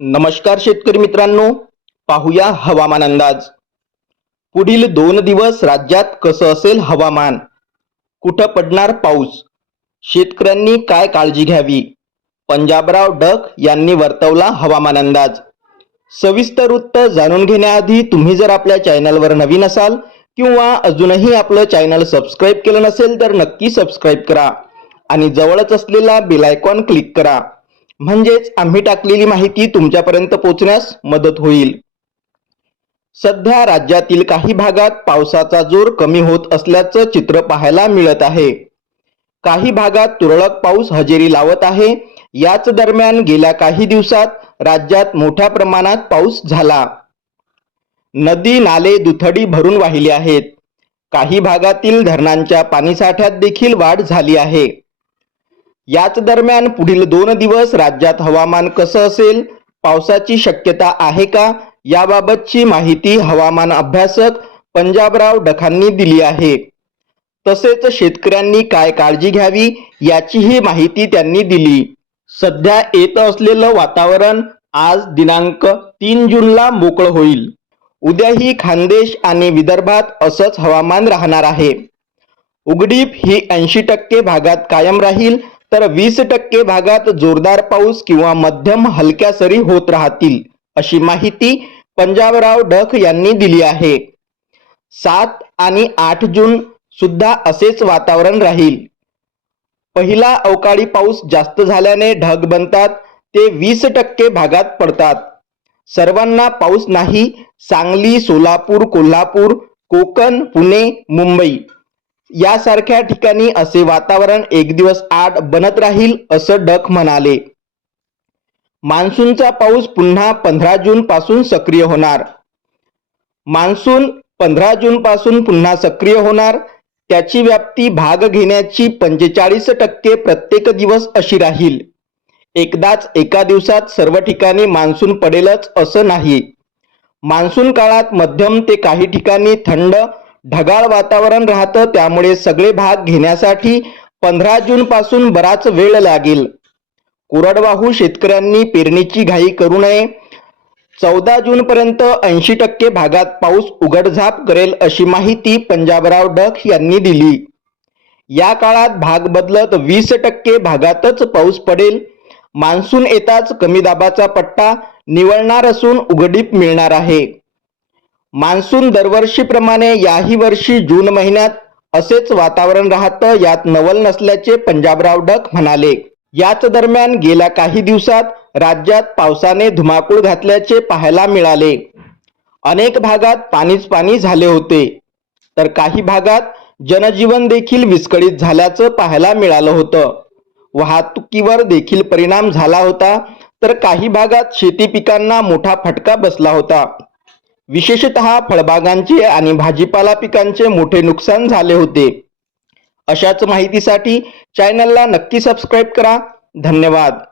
नमस्कार शेतकरी मित्रांनो पाहूया हवामान अंदाज. पुढील दोन दिवस राज्यात कसं असेल हवामान? कुठं पडणार पाऊस? शेतकऱ्यांनी काय काळजी घ्यावी? पंजाबराव डक यांनी वर्तवला हवामान अंदाज. सविस्तर वृत्त जाणून घेण्याआधी तुम्ही जर आपल्या चॅनलवर नवीन असाल किंवा अजूनही आपलं चॅनल सबस्क्राईब केलं नसेल तर नक्की सबस्क्राईब करा आणि जवळच असलेला बेल आयकॉन क्लिक करा. म्हणजेच आम्ही टाकलेली माहिती तुमच्यापर्यंत पोहोचण्यास मदत होईल. सध्या राज्यातील काही भागात पावसाचा जोर कमी होत असल्याचं चित्र पाहायला मिळत आहे. काही भागात तुरळक पाऊस हजेरी लावत आहे. याच दरम्यान गेल्या काही दिवसात राज्यात मोठ्या प्रमाणात पाऊस झाला. नदी नाले दुथडी भरून वाहिले आहेत. काही भागातील धरणांच्या पाणीसाठ्यात देखील वाढ झाली आहे. याच दरम्यान पुढील दोन दिवस राज्यात हवामान कसं असेल? पावसाची शक्यता आहे का? याबाबतची माहिती हवामान अभ्यासक पंजाबराव डखांनी दिली आहे. तसेच शेतकऱ्यांनी काय काळजी घ्यावी याचीही माहिती त्यांनी दिली. सध्या येत असलेलं वातावरण आज दिनांक तीन जूनला मोकळं होईल. उद्याही खानदेश आणि विदर्भात असंच हवामान राहणार आहे. उघडीप ही ऐंशी टक्के भागात कायम राहील. तर वीस टक्के भागात जोरदार पाऊस किंवा मध्यम हलक्या सरी होत राहतील अशी माहिती पंजाबराव डख यांनी दिली आहे. सात आणि आठ जून सुद्धा असेच वातावरण राहील. पहिला अवकाळी पाऊस जास्त झाल्याने ढग बनतात ते वीस टक्के भागात पडतात. सर्वांना पाऊस नाही सांगली सोलापूर कोल्हापूर कोकण पुणे मुंबई. यासारख्या ठिकाणी असे वातावरण एक दिवस आड बनत राहील असं डक म्हणाले. मान्सूनचा पाऊस पुन्हा पंधरा जून पासून सक्रिय होणार. मान्सून पंधरा जून पासून पुन्हा सक्रिय होणार. त्याची व्याप्ती भाग घेण्याची पंचेचाळीस टक्के प्रत्येक दिवस अशी राहील. एकदाच एका दिवसात सर्व ठिकाणी मान्सून पडेलच असं नाही. मान्सून काळात मध्यम ते काही ठिकाणी थंड ढगाळ वातावरण राहतं त्यामुळे सगळे भाग घेण्यासाठी पंधरा जून पासून बराच वेळ लागेल. कोरडवाहू शेतकऱ्यांनी पेरणीची घाई करू नये. चौदा जून पर्यंत ऐंशी टक्के भागात पाऊस उघडझाप करेल अशी माहिती पंजाबराव डख यांनी दिली. या काळात भाग बदलत वीस टक्के भागातच पाऊस पडेल. मान्सून येताच कमी दाबाचा पट्टा निवळणार असून उघडीप मिळणार आहे. मान्सून दरवर्षीप्रमाणे याही वर्षी जून महिन्यात असेच वातावरण राहतं यात नवल नसल्याचे पंजाबराव डक म्हणाले. याच दरम्यान गेल्या काही दिवसात राज्यात पावसाने धुमाकूळ घातल्याचे पाहायला मिळाले. अनेक भागात पाणीच पाणी झाले होते. तर काही भागात जनजीवन देखील विस्कळीत झाल्याचं पाहायला मिळालं होतं. वाहतुकीवर देखील परिणाम झाला होता तर काही भागात शेती पिकांना मोठा फटका बसला होता. विशेषतः फळबागांचे आणि भाजीपाला पिकांचे मोठे नुकसान झाले होते. अशाच माहितीसाठी चॅनलला नक्की सबस्क्राईब करा. धन्यवाद.